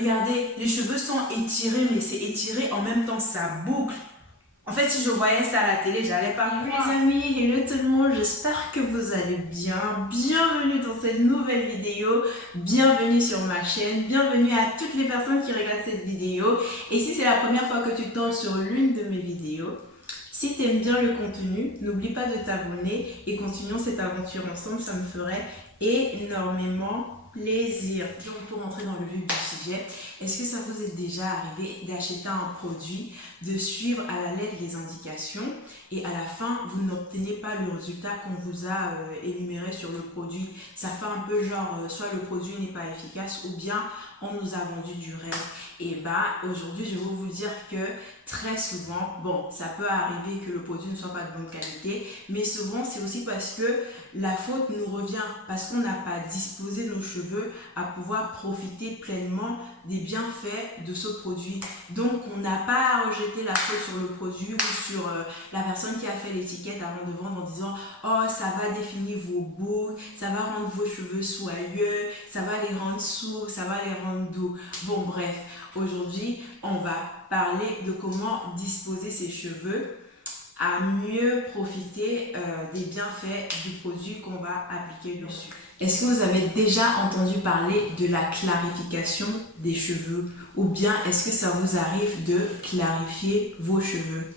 Regardez, les cheveux sont étirés, mais c'est étiré en même temps, ça boucle. En fait, si je voyais ça à la télé, j'allais pas croire. Les amis, hello tout le monde, j'espère que vous allez bien. Bienvenue dans cette nouvelle vidéo. Bienvenue sur ma chaîne. Bienvenue à toutes les personnes qui regardent cette vidéo. Et si c'est la première fois que tu tombes sur l'une de mes vidéos, si tu aimes bien le contenu, n'oublie pas de t'abonner et continuons cette aventure ensemble, ça me ferait énormément plaisir. Donc pour entrer dans le vif du sujet, est-ce que ça vous est déjà arrivé d'acheter un produit, de suivre à la lettre les indications et à la fin vous n'obtenez pas le résultat qu'on vous a énuméré sur le produit? Ça fait un peu genre soit le produit n'est pas efficace ou bien on nous a vendu du rêve. Et bah aujourd'hui je vais vous dire que très souvent, bon, ça peut arriver que le produit ne soit pas de bonne qualité, mais souvent c'est aussi parce que la faute nous revient, parce qu'on n'a pas disposé nos cheveux à pouvoir profiter pleinement des bienfaits de ce produit. Donc on n'a pas à rejeter la faute sur le produit ou sur la personne qui a fait l'étiquette avant de vendre en disant « Oh, ça va définir vos boucles, ça va rendre vos cheveux soyeux, ça va les rendre sourds, ça va les rendre doux. » Bon bref, aujourd'hui on va parler de comment disposer ses cheveux à mieux profiter des bienfaits du produit qu'on va appliquer dessus. Est-ce que vous avez déjà entendu parler de la clarification des cheveux? Ou bien est-ce que ça vous arrive de clarifier vos cheveux?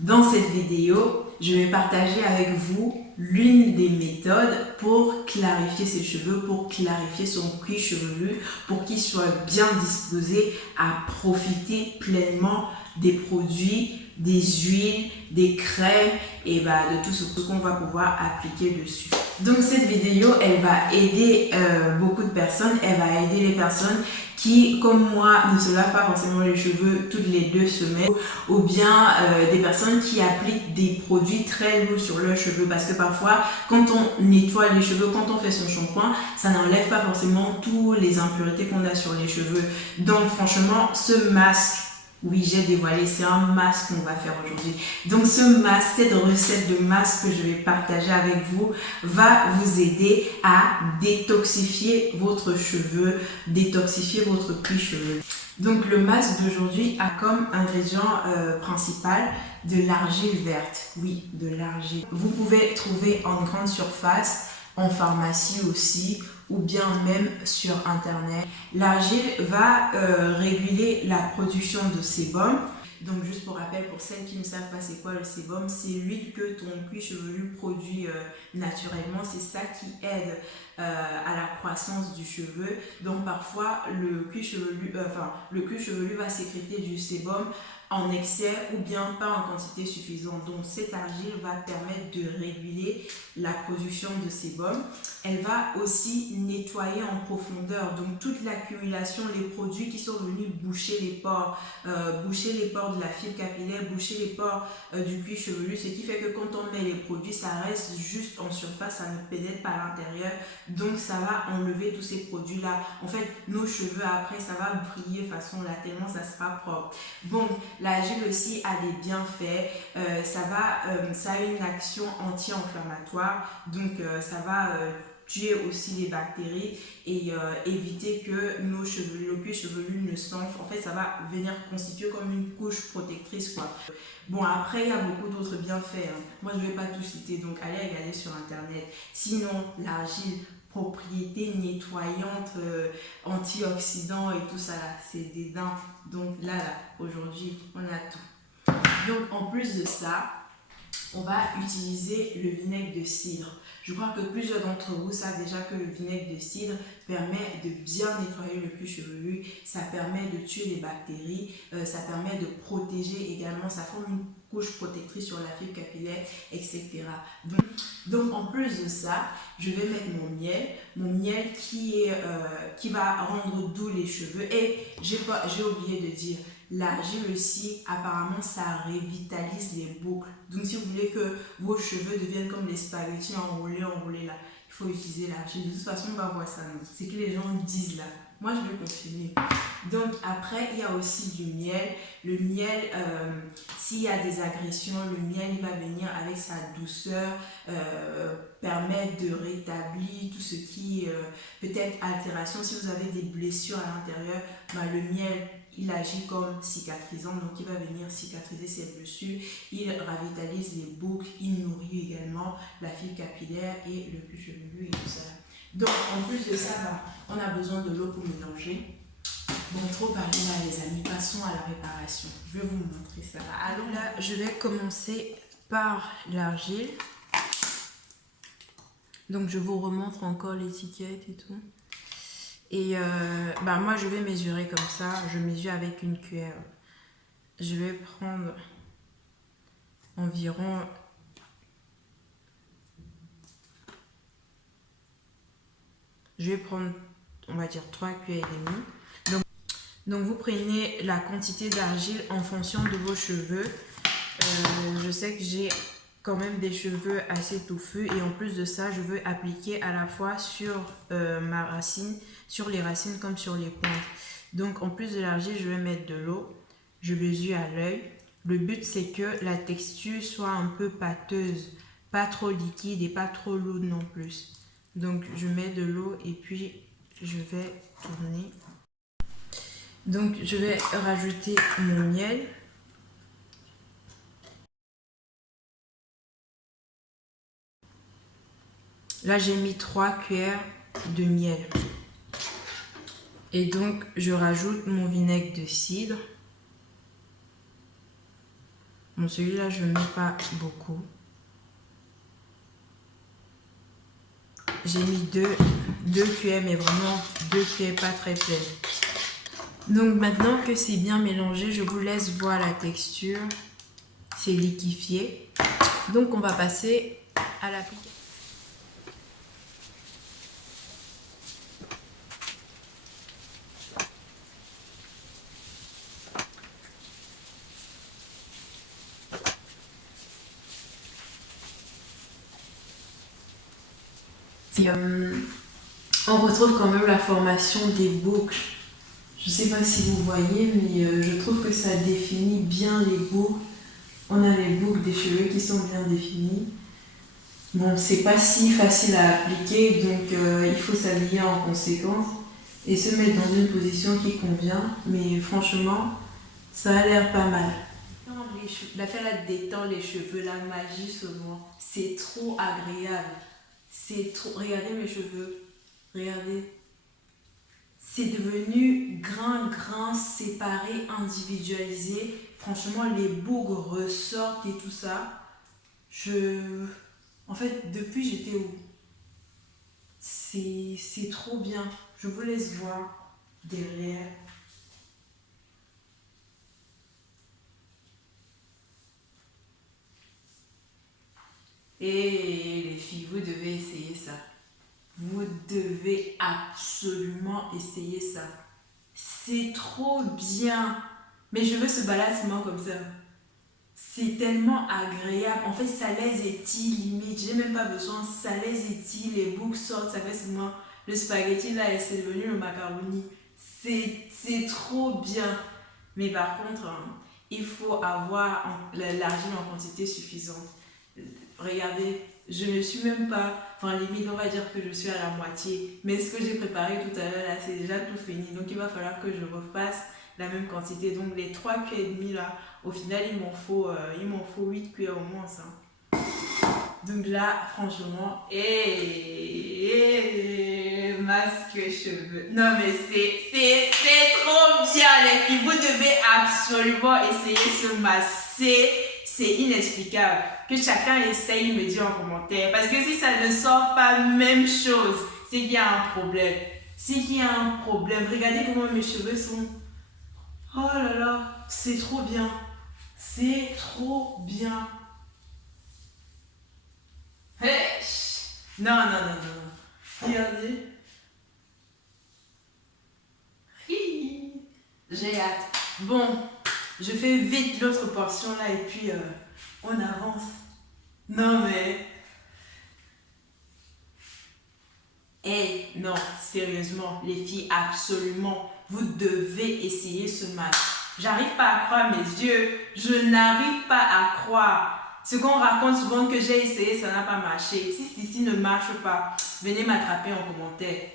Dans cette vidéo, je vais partager avec vous l'une des méthodes pour clarifier ses cheveux, pour clarifier son cuir chevelu, pour qu'il soit bien disposé à profiter pleinement des produits, des huiles, des crèmes et de tout ce qu'on va pouvoir appliquer dessus. Donc cette vidéo, elle va aider beaucoup de personnes, elle va aider les personnes qui, comme moi, ne se lavent pas forcément les cheveux toutes les 2 semaines ou bien des personnes qui appliquent des produits très lourds sur leurs cheveux parce que parfois, quand on nettoie les cheveux, quand on fait son shampoing, ça n'enlève pas forcément toutes les impuretés qu'on a sur les cheveux. Donc franchement, ce masque, oui, j'ai dévoilé, c'est un masque qu'on va faire aujourd'hui. Donc ce masque, cette recette de masque que je vais partager avec vous va vous aider à détoxifier votre cheveu, détoxifier votre cuir chevelu. Donc le masque d'aujourd'hui a comme ingrédient principal de l'argile verte. Oui, de l'argile. Vous pouvez trouver en grande surface, en pharmacie aussi, ou bien même sur internet. L'argile va réguler la production de sébum. Donc juste pour rappel, pour celles qui ne savent pas c'est quoi le sébum, c'est l'huile que ton cuir chevelu produit naturellement. C'est ça qui aide à la croissance du cheveu. Donc parfois le cuir chevelu va sécréter du sébum en excès ou bien pas en quantité suffisante. Donc cette argile va permettre de réguler la production de sébum. Elle va aussi nettoyer en profondeur, donc toute l'accumulation, les produits qui sont venus boucher les pores de la fibre capillaire, boucher les pores du cuir chevelu, ce qui fait que quand on met les produits, ça reste juste en surface, ça ne pénètre pas à l'intérieur, donc ça va enlever tous ces produits-là. En fait, nos cheveux après, ça va briller façon là, tellement ça sera propre. Bon, l'argile aussi a des bienfaits, ça a une action anti-inflammatoire, donc ça va tuer aussi les bactéries et éviter que le cuir chevelu ne s'enfle. En fait, ça va venir constituer comme une couche protectrice, quoi. Bon, après, il y a beaucoup d'autres bienfaits. Moi, je ne vais pas tout citer, donc allez regarder sur internet. Sinon, l'argile, propriété nettoyante, antioxydant et tout ça là, c'est des dingues. Donc là, aujourd'hui, on a tout. Donc en plus de ça, on va utiliser le vinaigre de cidre. Je crois que plusieurs d'entre vous savent déjà que le vinaigre de cidre permet de bien nettoyer le cuir chevelu, ça permet de tuer les bactéries, ça permet de protéger également, ça forme une couche protectrice sur la fibre capillaire, etc. Donc en plus de ça, je vais mettre mon miel qui va rendre doux les cheveux. Et j'ai oublié de dire, l'argile aussi, apparemment, ça revitalise les boucles. Donc si vous voulez que vos cheveux deviennent comme des spaghettis enroulés là, il faut utiliser l'argile. De toute façon, on va voir ça. C'est que les gens disent là. Moi, je vais confirmer. Donc après, il y a aussi du miel. Le miel, s'il y a des agressions, le miel il va venir avec sa douceur, permettre permettre de rétablir tout ce qui peut-être altération. Si vous avez des blessures à l'intérieur, le miel, il agit comme cicatrisant, donc il va venir cicatriser ces blessures. Il revitalise les boucles, il nourrit également la fibre capillaire et le cuir chevelu et tout ça. Donc en plus de ça, on a besoin de l'eau pour mélanger. Bon, trop parlé là les amis, passons à la réparation. Je vais vous montrer ça. Alors là, je vais commencer par l'argile. Donc je vous remontre encore l'étiquette et tout. Et moi je vais mesurer comme ça. Je mesure avec une cuillère. Je vais prendre environ on va dire 3 cuillères et demie. Donc vous prenez la quantité d'argile en fonction de vos cheveux. Je sais que j'ai quand même des cheveux assez touffus et en plus de ça, je veux appliquer à la fois sur ma racine, sur les racines comme sur les pointes. Donc en plus de l'argile, je vais mettre de l'eau. Je mesure à l'œil. Le but c'est que la texture soit un peu pâteuse, pas trop liquide et pas trop lourde non plus. Donc je mets de l'eau et puis je vais tourner. Donc je vais rajouter mon miel. Là j'ai mis 3 cuillères de miel. Et donc je rajoute mon vinaigre de cidre. Bon, celui-là je ne mets pas beaucoup. J'ai mis 2 cuillères, mais vraiment 2 cuillères pas très pleines. Donc maintenant que c'est bien mélangé, je vous laisse voir la texture. C'est liquéfié. Donc on va passer à l'application. On retrouve quand même la formation des boucles. Je ne sais pas si vous voyez, mais je trouve que ça définit bien les boucles. On a les boucles des cheveux qui sont bien définies. Bon, c'est pas si facile à appliquer, donc il faut s'habiller en conséquence et se mettre dans une position qui convient. Mais franchement, ça a l'air pas mal. La faire détend les cheveux, la magie souvent. C'est trop agréable. C'est trop. Regardez mes cheveux. Regardez. C'est devenu grain, séparé, individualisé. Franchement, les boucles ressortent et tout ça. En fait, depuis, j'étais où? C'est trop bien. Je vous laisse voir derrière. Et les filles, vous devez essayer ça. Vous devez absolument essayer ça. C'est trop bien. Mes cheveux se baladent souvent comme ça. C'est tellement agréable. En fait, ça les étire limite. J'ai même pas besoin. Ça les étire. Les boucles sortent. Ça fait souvent le spaghetti là et c'est devenu le macaroni. C'est trop bien. Mais par contre, il faut avoir l'argile en quantité suffisante. Regardez, je ne suis même pas, limite on va dire que je suis à la moitié, mais ce que j'ai préparé tout à l'heure là, c'est déjà tout fini, donc il va falloir que je refasse la même quantité. Donc les 3 cuillères et demie là, au final il m'en faut 8 cuillères au moins ça. Donc là, franchement, masque cheveux. Non mais c'est trop bien les filles, vous devez absolument essayer ce masque. C'est inexplicable. Que chacun essaye me dire en commentaire. Parce que si ça ne sort pas même chose, c'est qu'il y a un problème. C'est qu'il y a un problème. Regardez comment mes cheveux sont. Oh là là, c'est trop bien. C'est trop bien. Hey. Non. Regardez. J'ai hâte. Bon. Je fais vite l'autre portion là et puis on avance. Non mais... non, sérieusement, les filles, absolument, vous devez essayer ce masque. J'arrive pas à croire mes yeux. Je n'arrive pas à croire. Ce qu'on raconte souvent que j'ai essayé, ça n'a pas marché. Si ceci ne marche pas, venez m'attraper en commentaire.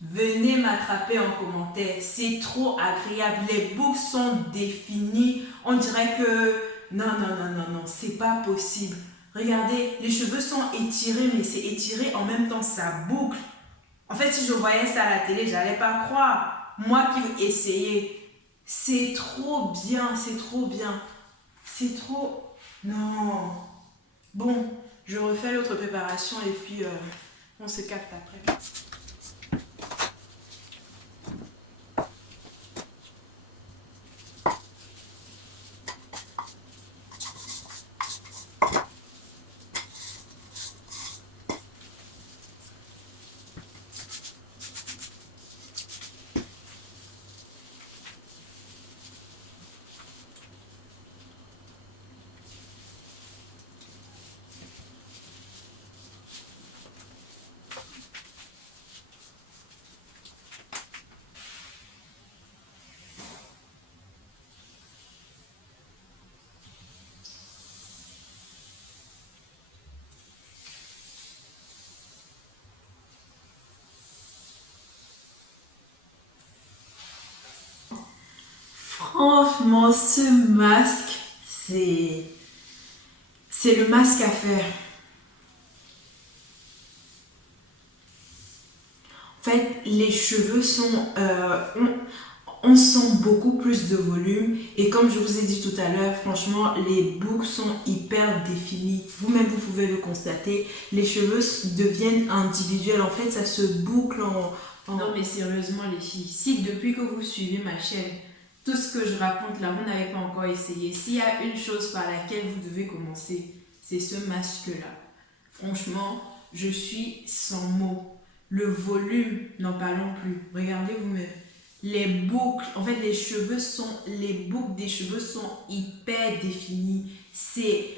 Venez m'attraper en commentaire. C'est trop agréable. Les boucles sont définies. On dirait que... Non, c'est pas possible. Regardez, les cheveux sont étirés, mais c'est étiré en même temps, ça boucle. En fait, si je voyais ça à la télé, j'allais pas croire. Moi qui veux essayer, c'est trop bien, c'est trop bien. C'est trop... Non. Bon, je refais l'autre préparation et puis on se capte après. Franchement, ce masque, c'est le masque à faire. En fait, les cheveux sont... on sent beaucoup plus de volume. Et comme je vous ai dit tout à l'heure, franchement, les boucles sont hyper définies. Vous-même, vous pouvez le constater. Les cheveux deviennent individuels. En fait, ça se boucle en... Non, mais sérieusement, les filles, si depuis que vous suivez ma chaîne, tout ce que je raconte là, vous n'avez pas encore essayé. S'il y a une chose par laquelle vous devez commencer, c'est ce masque-là. Franchement, je suis sans mots. Le volume, n'en parlons plus. Regardez vous-même. Les boucles, en fait, les boucles des cheveux sont hyper définies. C'est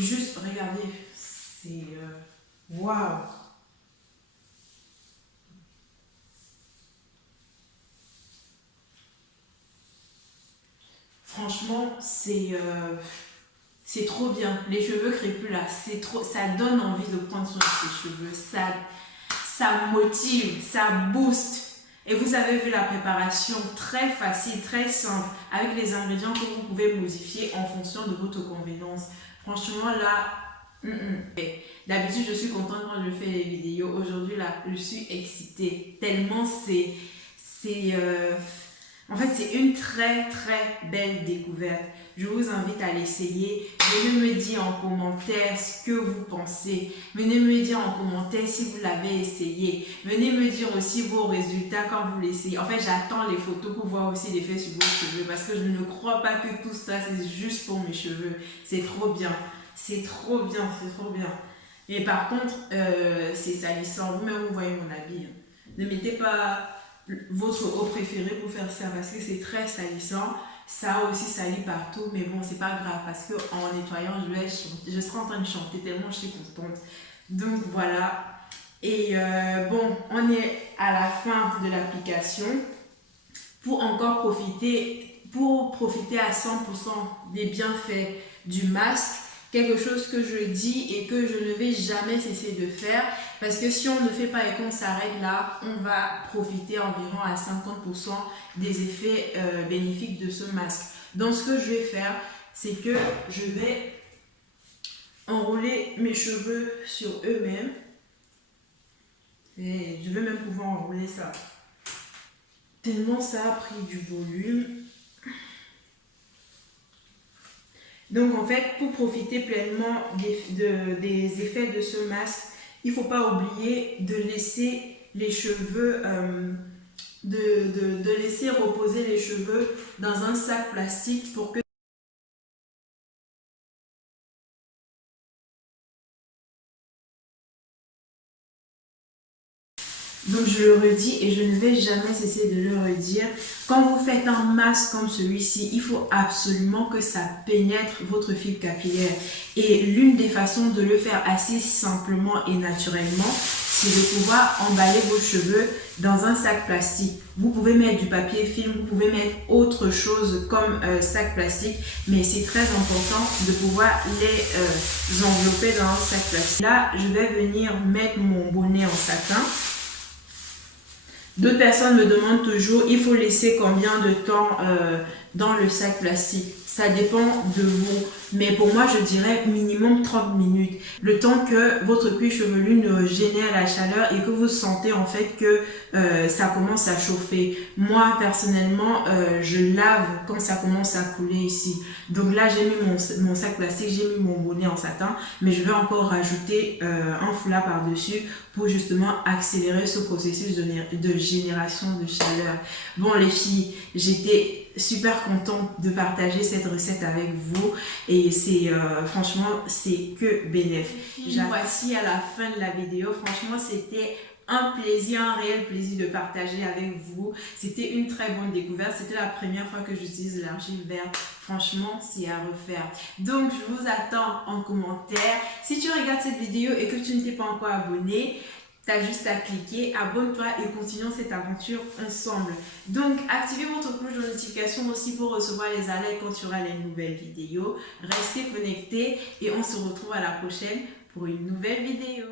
juste, regardez, c'est... Waouh! Franchement, c'est trop bien. Les cheveux crépus là, ça donne envie de prendre soin de ses cheveux. Ça motive, ça booste. Et vous avez vu la préparation très facile, très simple, avec les ingrédients que vous pouvez modifier en fonction de votre convenance. Franchement là, d'habitude je suis contente quand je fais les vidéos. Aujourd'hui là, je suis excitée tellement en fait, c'est une très très belle découverte. Je vous invite à l'essayer. Venez me dire en commentaire ce que vous pensez. Venez me dire en commentaire si vous l'avez essayé. Venez me dire aussi vos résultats quand vous l'essayez. En fait, j'attends les photos pour voir aussi l'effet sur vos cheveux parce que je ne crois pas que tout ça, c'est juste pour mes cheveux. C'est trop bien. C'est trop bien, c'est trop bien. Et par contre, c'est salissant. Vous-même, vous voyez mon habit. Ne mettez pas votre eau préférée pour faire ça parce que c'est très salissant. Ça aussi salit partout, mais bon, c'est pas grave parce que en nettoyant, je serai en train de chanter tellement je suis contente. Donc voilà. Et bon, on est à la fin de l'application. Pour encore profiter à 100% des bienfaits du masque, quelque chose que je dis et que je ne vais jamais cesser de faire, parce que si on ne fait pas et qu'on s'arrête là, on va profiter environ à 50% des effets bénéfiques de ce masque. Donc ce que je vais faire, c'est que je vais enrouler mes cheveux sur eux-mêmes. Et je vais même pouvoir enrouler ça. Tellement ça a pris du volume. Donc en fait, pour profiter pleinement des effets de ce masque, il ne faut pas oublier de laisser les cheveux, de laisser reposer les cheveux dans un sac plastique pour que... Donc je le redis et je ne vais jamais cesser de le redire. Quand vous faites un masque comme celui-ci, il faut absolument que ça pénètre votre fil capillaire. Et l'une des façons de le faire assez simplement et naturellement, c'est de pouvoir emballer vos cheveux dans un sac plastique. Vous pouvez mettre du papier film, vous pouvez mettre autre chose comme sac plastique, mais c'est très important de pouvoir les envelopper dans un sac plastique. Là, je vais venir mettre mon bonnet en satin. D'autres personnes me demandent toujours, il faut laisser combien de temps dans le sac plastique. Ça dépend de vous. Mais pour moi, je dirais minimum 30 minutes. Le temps que votre cuir chevelu ne génère la chaleur et que vous sentez en fait que ça commence à chauffer. Moi, personnellement, je lave quand ça commence à couler ici. Donc là, j'ai mis mon sac plastique, j'ai mis mon bonnet en satin. Mais je vais encore rajouter un foulard par-dessus pour justement accélérer ce processus de génération de chaleur. Bon les filles, j'étais super contente de partager cette recette avec vous et c'est franchement c'est que bénéfique. Voici à la fin de la vidéo, franchement c'était un plaisir, un réel plaisir de partager avec vous. C'était une très bonne découverte. C'était la première fois que j'utilise l'argile verte. Franchement, c'est à refaire. Donc, je vous attends en commentaire. Si tu regardes cette vidéo et que tu ne t'es pas encore abonné, tu as juste à cliquer, abonne-toi et continuons cette aventure ensemble. Donc, activez votre cloche de notification aussi pour recevoir les alertes quand tu auras les nouvelles vidéos. Restez connectés et on se retrouve à la prochaine pour une nouvelle vidéo.